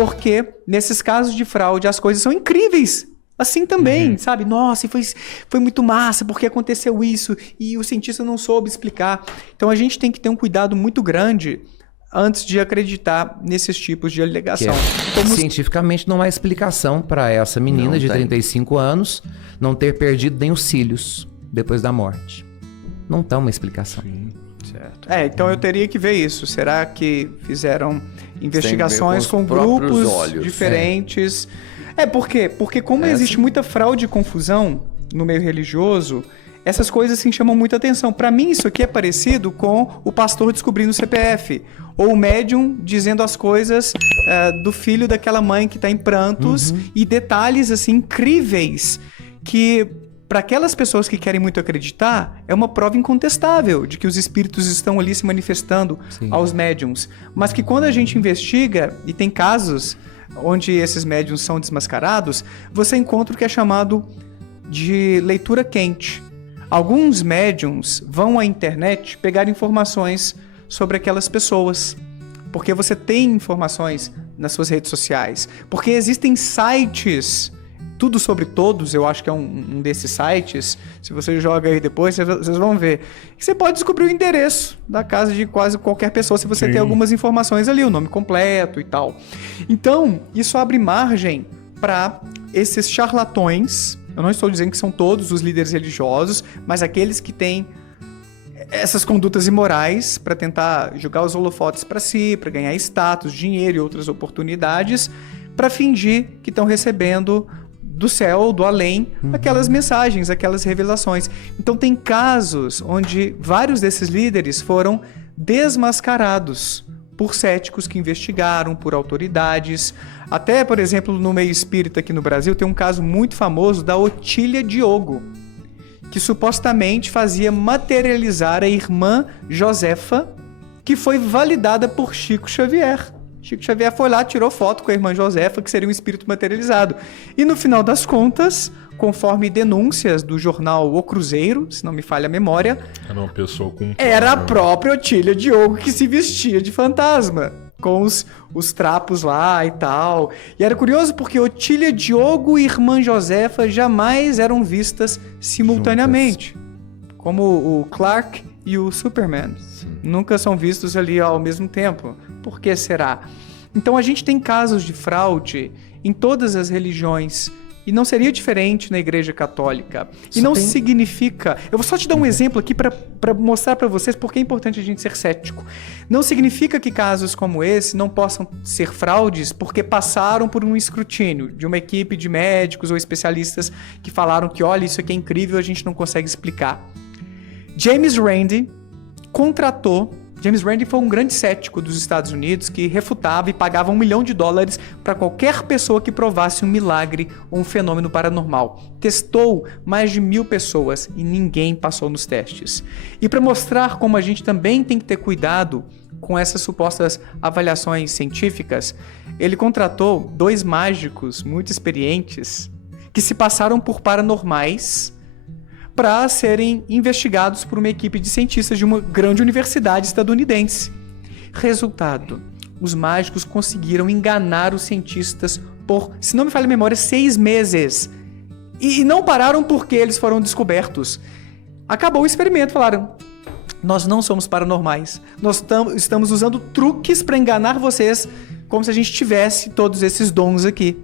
Porque nesses casos de fraude as coisas são incríveis. Assim também, sabe? Nossa, e foi muito massa porque aconteceu isso e o cientista não soube explicar. Então a gente tem que ter um cuidado muito grande antes de acreditar nesses tipos de alegação. Cientificamente não há explicação para essa menina de 35 anos não ter perdido nem os cílios depois da morte. Não tem uma explicação. Certo. Então eu teria que ver isso. Será que fizeram investigações com grupos diferentes? Por quê? Porque como existe muita fraude e confusão no meio religioso, essas coisas assim chamam muita atenção. Para mim, isso aqui é parecido com o pastor descobrindo o CPF. Ou o médium dizendo as coisas do filho daquela mãe que está em prantos. E detalhes assim incríveis que, para aquelas pessoas que querem muito acreditar, é uma prova incontestável de que os espíritos estão ali se manifestando aos médiums. Mas que quando a gente investiga, e tem casos onde esses médiums são desmascarados, você encontra o que é chamado de leitura quente. Alguns médiums vão à internet pegar informações sobre aquelas pessoas, porque você tem informações nas suas redes sociais, porque existem sites, Tudo Sobre Todos, eu acho que é um desses sites. Se você joga aí depois, vocês vão ver. Você pode descobrir o endereço da casa de quase qualquer pessoa, se você tem algumas informações ali, o nome completo e tal. Então, isso abre margem para esses charlatões. Eu não estou dizendo que são todos os líderes religiosos, mas aqueles que têm essas condutas imorais para tentar jogar os holofotes para si, para ganhar status, dinheiro e outras oportunidades, para fingir que estão recebendo do céu, do além, aquelas mensagens, aquelas revelações. Então tem casos onde vários desses líderes foram desmascarados por céticos que investigaram, por autoridades. Até, por exemplo, no meio espírita aqui no Brasil, tem um caso muito famoso da Otília Diogo, que supostamente fazia materializar a irmã Josefa, que foi validada por Chico Xavier. Chico Xavier foi lá, tirou foto com a irmã Josefa, que seria um espírito materializado. E no final das contas, conforme denúncias do jornal O Cruzeiro, se não me falha a memória, era uma pessoa com... Era a própria Otília Diogo que se vestia de fantasma, com os trapos lá e tal. E era curioso porque Otília Diogo e irmã Josefa jamais eram vistas simultaneamente. Como o Clark e o Superman. Nunca são vistos ali ao mesmo tempo. Por que será? Então a gente tem casos de fraude em todas as religiões. E não seria diferente na Igreja Católica. E não significa... Eu vou só te dar um exemplo aqui para mostrar para vocês porque é importante a gente ser cético. Não significa que casos como esse não possam ser fraudes porque passaram por um escrutínio de uma equipe de médicos ou especialistas que falaram que, olha, isso aqui é incrível, a gente não consegue explicar. James Randi contratou... James Randi foi um grande cético dos Estados Unidos que refutava e pagava $1 milhão para qualquer pessoa que provasse um milagre ou um fenômeno paranormal. Testou mais de 1.000 pessoas e ninguém passou nos testes. E para mostrar como a gente também tem que ter cuidado com essas supostas avaliações científicas, ele contratou 2 mágicos muito experientes que se passaram por paranormais para serem investigados por uma equipe de cientistas de uma grande universidade estadunidense. Resultado, os mágicos conseguiram enganar os cientistas por, se não me falha a memória, 6 meses. E não pararam porque eles foram descobertos. Acabou o experimento, falaram: nós não somos paranormais, nós estamos usando truques para enganar vocês, como se a gente tivesse todos esses dons aqui.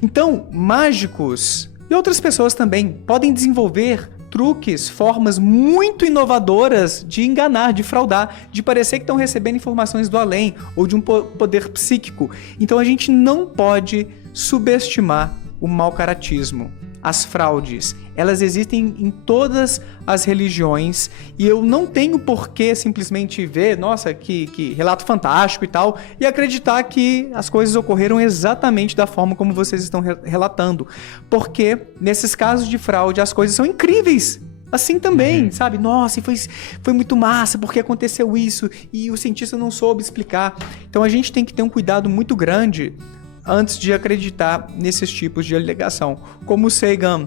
Então, mágicos e outras pessoas também podem desenvolver truques, formas muito inovadoras de enganar, de fraudar, de parecer que estão recebendo informações do além ou de um poder psíquico. Então a gente não pode subestimar o mau caratismo. As fraudes, elas existem em todas as religiões e eu não tenho por que simplesmente ver, nossa, que relato fantástico e tal, e acreditar que as coisas ocorreram exatamente da forma como vocês estão relatando. Porque nesses casos de fraude as coisas são incríveis. Assim também, sabe? Nossa, e foi muito massa porque aconteceu isso e o cientista não soube explicar. Então a gente tem que ter um cuidado muito grande antes de acreditar nesses tipos de alegação. Como o Sagan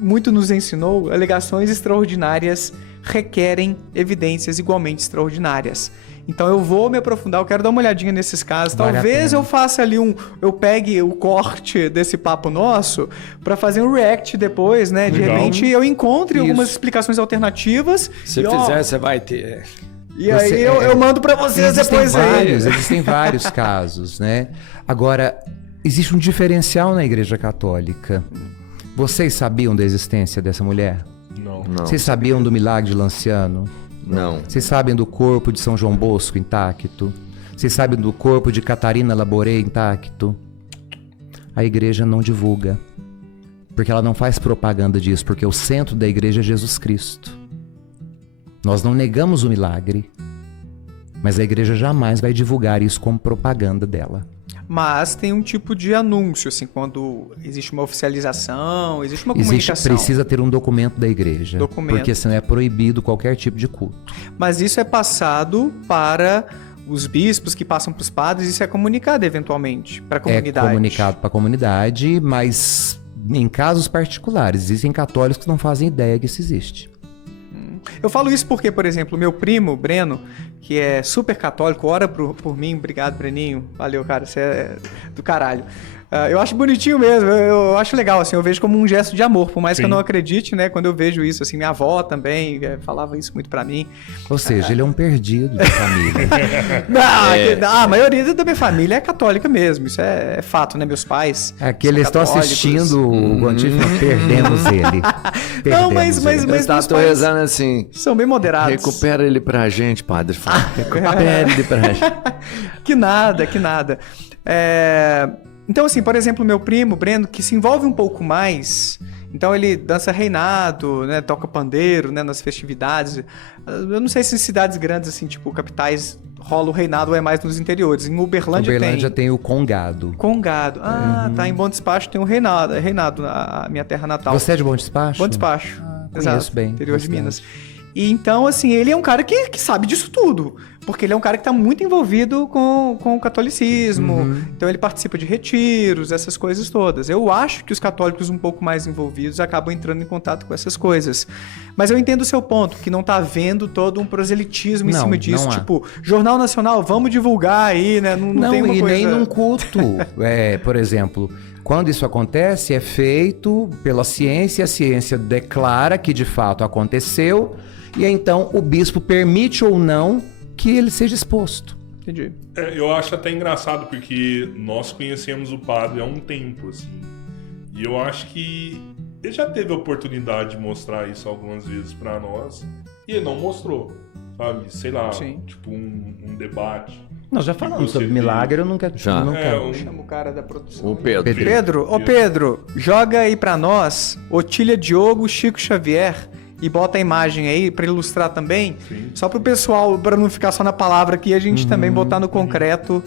muito nos ensinou, alegações extraordinárias requerem evidências igualmente extraordinárias. Então eu vou me aprofundar, eu quero dar uma olhadinha nesses casos. Vale Talvez eu faça ali eu pegue o corte desse papo nosso para fazer um react depois, né? De repente eu encontre algumas explicações alternativas. Se fizer, você vai ter. E aí eu mando para vocês depois aí. Existem vários casos, né? Agora, existe um diferencial na Igreja Católica. Vocês sabiam da existência dessa mulher? Não. Vocês sabiam do milagre de Lanciano? Não. Vocês sabem do corpo de São João Bosco intacto? Vocês sabem do corpo de Catarina Laboré intacto? A igreja não divulga. Porque ela não faz propaganda disso, porque o centro da igreja é Jesus Cristo. Nós não negamos o milagre, mas a igreja jamais vai divulgar isso como propaganda dela. Mas tem um tipo de anúncio, assim, quando existe uma oficialização, existe uma comunicação. Precisa ter um documento da igreja. Porque senão é proibido qualquer tipo de culto. Mas isso é passado para os bispos que passam para os padres, isso é comunicado eventualmente para a comunidade. É comunicado para a comunidade, mas em casos particulares. Existem católicos que não fazem ideia que isso existe. Eu falo isso porque, por exemplo, meu primo, Breno, que é super católico, ora por mim. Obrigado, Breninho. Valeu, cara, você é do caralho. Eu acho bonitinho mesmo, eu acho legal, assim, eu vejo como um gesto de amor, por mais que eu não acredite, né, quando eu vejo isso, assim, minha avó também falava isso muito pra mim. Ou seja, ele é um perdido da família. A maioria da minha família é católica mesmo, isso é fato, né, meus pais eles estão assistindo o Antigo, perdemos ele. Não, mas meus pais rezando assim, são bem moderados. Recupera ele pra gente, padre. Recupera ele pra gente. Que nada. Então, assim, por exemplo, meu primo, Breno, que se envolve um pouco mais, então ele dança reinado, né, toca pandeiro, né, nas festividades. Eu não sei se em cidades grandes, assim, tipo capitais, rola o reinado ou é mais nos interiores. Em Uberlândia tem o congado. Congado. Tá, em Bom Despacho tem o reinado na minha terra natal. Você é de Bom Despacho? Bom Despacho, exato, bem, interior de Minas. E então, assim, ele é um cara que sabe disso tudo. Porque ele é um cara que está muito envolvido com o catolicismo. Então ele participa de retiros, essas coisas todas. Eu acho que os católicos um pouco mais envolvidos acabam entrando em contato com essas coisas. Mas eu entendo o seu ponto, que não está havendo todo um proselitismo em cima disso. Tipo, Jornal Nacional, vamos divulgar aí, né? Não tem uma coisa... nem num culto. Por exemplo... Quando isso acontece, é feito pela ciência, a ciência declara que de fato aconteceu, e então o bispo permite ou não que ele seja exposto. Entendi. Eu acho até engraçado, porque nós conhecemos o padre há um tempo, assim, e eu acho que ele já teve a oportunidade de mostrar isso algumas vezes pra nós, e ele não mostrou, sabe? Sei lá, tipo um debate. Nós já falamos sobre milagre, eu nunca... Chama o cara da produção. O Pedro. Pedro, joga aí pra nós Otília Diogo, Chico Xavier e bota a imagem aí pra ilustrar também. Sim. Só pro pessoal, pra não ficar só na palavra aqui, a gente também botar no concreto.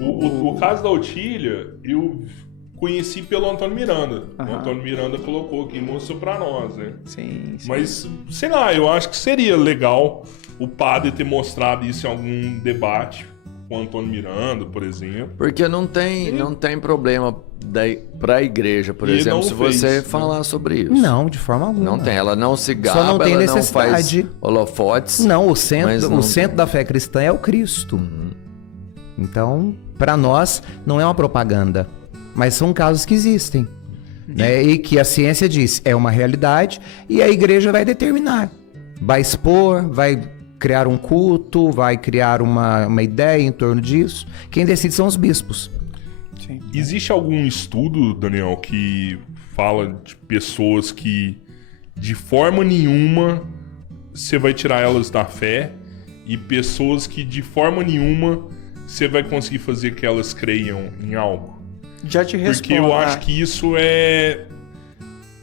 O caso da Otília, eu conheci pelo Antônio Miranda. O Antônio Miranda colocou aqui, mostrou pra nós, né? Sim. Mas, sei lá, eu acho que seria legal o padre ter mostrado isso em algum debate com o Antônio Miranda, por exemplo. Porque não tem problema pra igreja, por exemplo, se você falar sobre isso. Não, de forma alguma. Não tem, ela não se gaba, só não tem ela necessidade. Não faz holofotes. Não, o centro da fé cristã é o Cristo. Então, para nós, não é uma propaganda, mas são casos que existem. Né? E que a ciência diz, é uma realidade, e a igreja vai determinar. Vai expor, vai criar um culto, vai criar uma ideia em torno disso. Quem decide são os bispos. Sim. Existe algum estudo, Daniel, que fala de pessoas que de forma nenhuma você vai tirar elas da fé e pessoas que de forma nenhuma você vai conseguir fazer que elas creiam em algo? Já te respondo. Porque eu acho que isso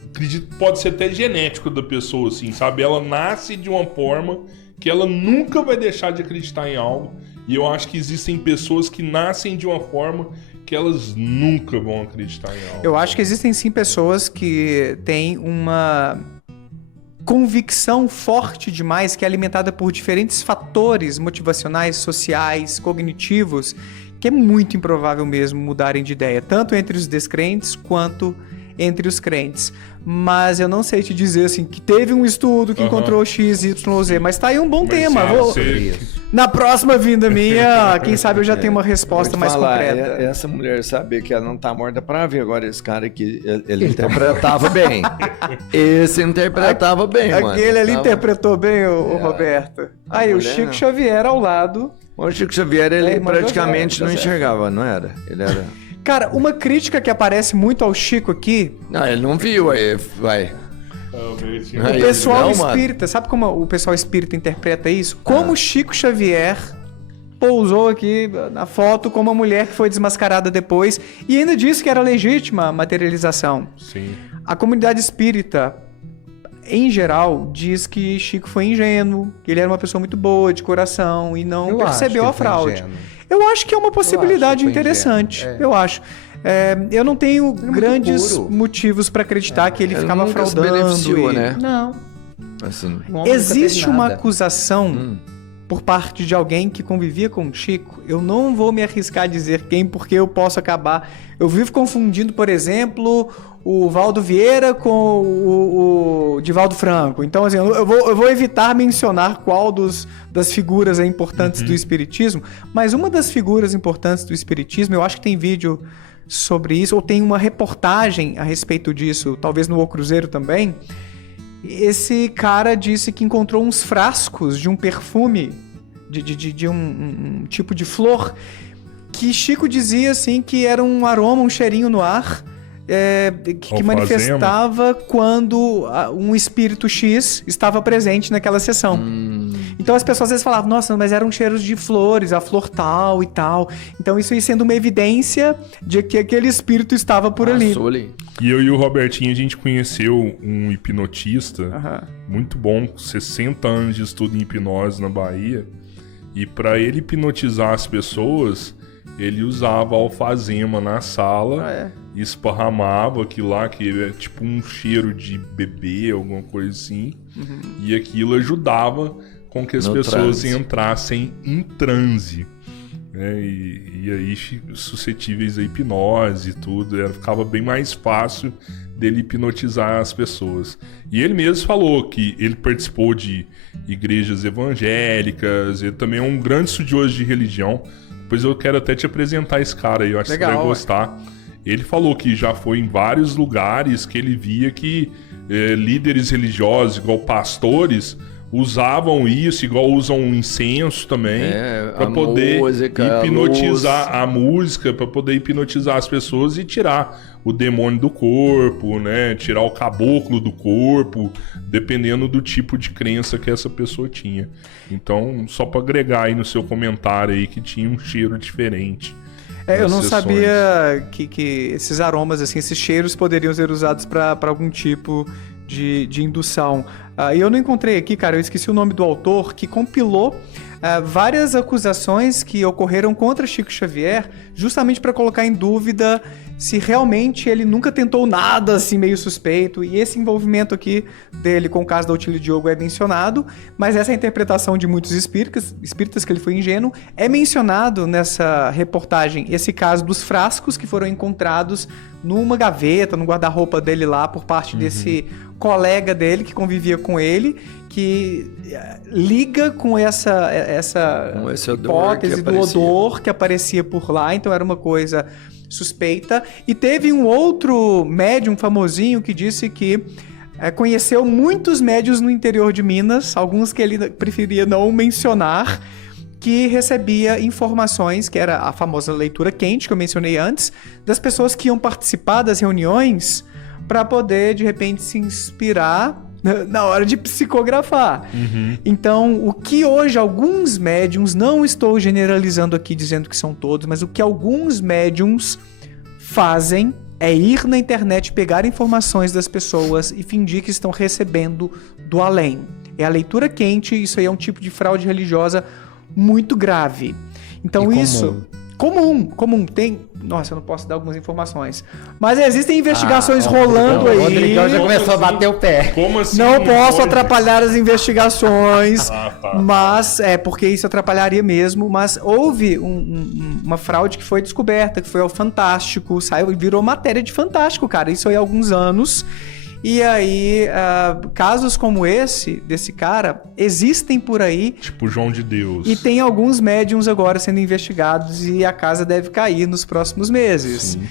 acredito, pode ser até genético da pessoa, assim, sabe? Ela nasce de uma forma que ela nunca vai deixar de acreditar em algo. E eu acho que existem pessoas que nascem de uma forma que elas nunca vão acreditar em algo. Eu acho que existem sim pessoas que têm uma convicção forte demais, que é alimentada por diferentes fatores motivacionais, sociais, cognitivos, que é muito improvável mesmo mudarem de ideia, tanto entre os descrentes quanto entre os crentes. Mas eu não sei te dizer, assim, que teve um estudo que encontrou X, Y, Z. Mas tá aí um bom tema. Na próxima vinda minha, quem sabe eu já tenho uma resposta mais concreta. Essa mulher saber que ela não tá morta pra ver. Agora, esse cara aqui, ele interpretava bem. Esse interpretava bem, mano. Aquele ali interpretou bem, o Roberto. Aí, o Chico Xavier ao lado. O Chico Xavier, ele praticamente não enxergava, não era? Ele era... Cara, uma crítica que aparece muito ao Chico aqui... Não, ele não viu, aí, vai. O pessoal espírita, sabe como o pessoal espírita interpreta isso? Como Chico Xavier pousou aqui na foto como uma mulher que foi desmascarada depois e ainda disse que era legítima a materialização. Sim. A comunidade espírita, em geral, diz que Chico foi ingênuo, que ele era uma pessoa muito boa, de coração, e não percebeu a fraude. Eu acho que é uma possibilidade interessante. Eu acho. Eu não tenho grandes motivos para acreditar que ele ficava fraudando. Né? Não. Assim, existe uma acusação por parte de alguém que convivia com o Chico. Eu não vou me arriscar a dizer quem, porque eu posso acabar... Eu vivo confundindo, por exemplo, o Valdo Vieira com o Divaldo Franco. Então, assim, eu vou evitar mencionar qual das figuras importantes do Espiritismo, mas uma das figuras importantes do Espiritismo, eu acho que tem vídeo sobre isso, ou tem uma reportagem a respeito disso, talvez no O Cruzeiro também. Esse cara disse que encontrou uns frascos de um perfume, de um tipo de flor, que Chico dizia assim que era um aroma, um cheirinho no ar, que manifestava quando um espírito X estava presente naquela sessão. Então as pessoas às vezes falavam, nossa, mas eram cheiros de flores, a flor tal e tal. Então isso aí sendo uma evidência de que aquele espírito estava por ali. E eu e o Robertinho, a gente conheceu um hipnotista muito bom, 60 anos de estudo em hipnose na Bahia. E para ele hipnotizar as pessoas, ele usava alfazema na sala e esparramava aquilo lá, que é tipo um cheiro de bebê, alguma coisa assim. E aquilo ajudava com que as pessoas entrassem em transe. E aí suscetíveis a hipnose e tudo, ficava bem mais fácil dele hipnotizar as pessoas. E ele mesmo falou que ele participou de igrejas evangélicas, ele também é um grande estudioso de religião. Depois eu quero até te apresentar esse cara aí, eu acho que você vai gostar. Ele falou que já foi em vários lugares que ele via que líderes religiosos, igual pastores, usavam isso, igual usam incenso também, para poder hipnotizar a música, para poder hipnotizar as pessoas e tirar o demônio do corpo, né? Tirar o caboclo do corpo, dependendo do tipo de crença que essa pessoa tinha. Então, só para agregar aí no seu comentário aí que tinha um cheiro diferente. Eu não sabia que esses aromas, assim, esses cheiros poderiam ser usados para algum tipo de indução. E eu não encontrei aqui, cara, eu esqueci o nome do autor, que compilou várias acusações que ocorreram contra Chico Xavier, justamente para colocar em dúvida se realmente ele nunca tentou nada assim meio suspeito, e esse envolvimento aqui dele com o caso da Otília Diogo é mencionado, mas essa interpretação de muitos espíritas que ele foi ingênuo é mencionado nessa reportagem, esse caso dos frascos que foram encontrados numa gaveta, no guarda-roupa dele lá, por parte desse colega dele que convivia com ele, que liga com essa hipótese do odor que aparecia por lá, então era uma coisa suspeita. E teve um outro médium famosinho que disse que conheceu muitos médiuns no interior de Minas, alguns que ele preferia não mencionar, que recebia informações, que era a famosa leitura quente que eu mencionei antes, das pessoas que iam participar das reuniões para poder, de repente, se inspirar na hora de psicografar. Então, o que hoje alguns médiums, não estou generalizando aqui dizendo que são todos, mas o que alguns médiums fazem é ir na internet, pegar informações das pessoas e fingir que estão recebendo do além. É a leitura quente, isso aí é um tipo de fraude religiosa muito grave. Então Comum. Tem... Nossa, eu não posso dar algumas informações. Mas existem investigações rolando aí. O Rodrigão já começou a bater o pé. Como assim? Não posso pode? atrapalhar as investigações, Tá. mas porque isso atrapalharia mesmo. Mas houve uma fraude que foi descoberta, que foi ao Fantástico, saiu e virou matéria de Fantástico, cara. Isso aí há alguns anos. E aí, casos como desse cara, existem por aí. Tipo João de Deus. E tem alguns médiums agora sendo investigados e a casa deve cair nos próximos meses. Sim.